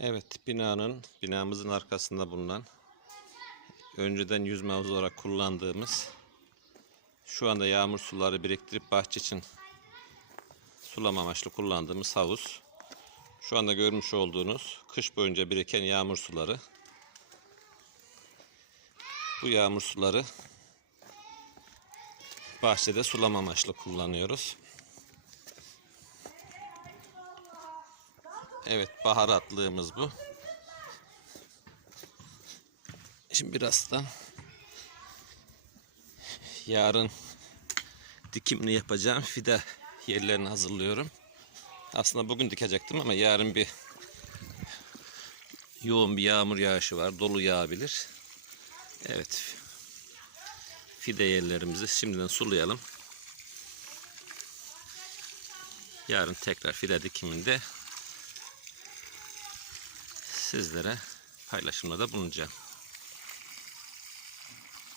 Evet, binanın, binamızın arkasında bulunan, önceden yüzme havuzu olarak kullandığımız, şu anda yağmur suları biriktirip bahçe için sulama amaçlı kullandığımız havuz. Şu anda görmüş olduğunuz kış boyunca biriken yağmur suları. Bu yağmur suları bahçede sulama amaçlı kullanıyoruz. Evet baharatlığımız bu. Şimdi biraz da yarın dikimini yapacağım fide yerlerini hazırlıyorum. Aslında bugün dikecektim ama yarın bir yoğun bir yağmur yağışı var. Dolu yağabilir. Evet. Fide yerlerimizi şimdiden sulayalım. Yarın tekrar fide dikiminde sizlere paylaşımda bulunacağım.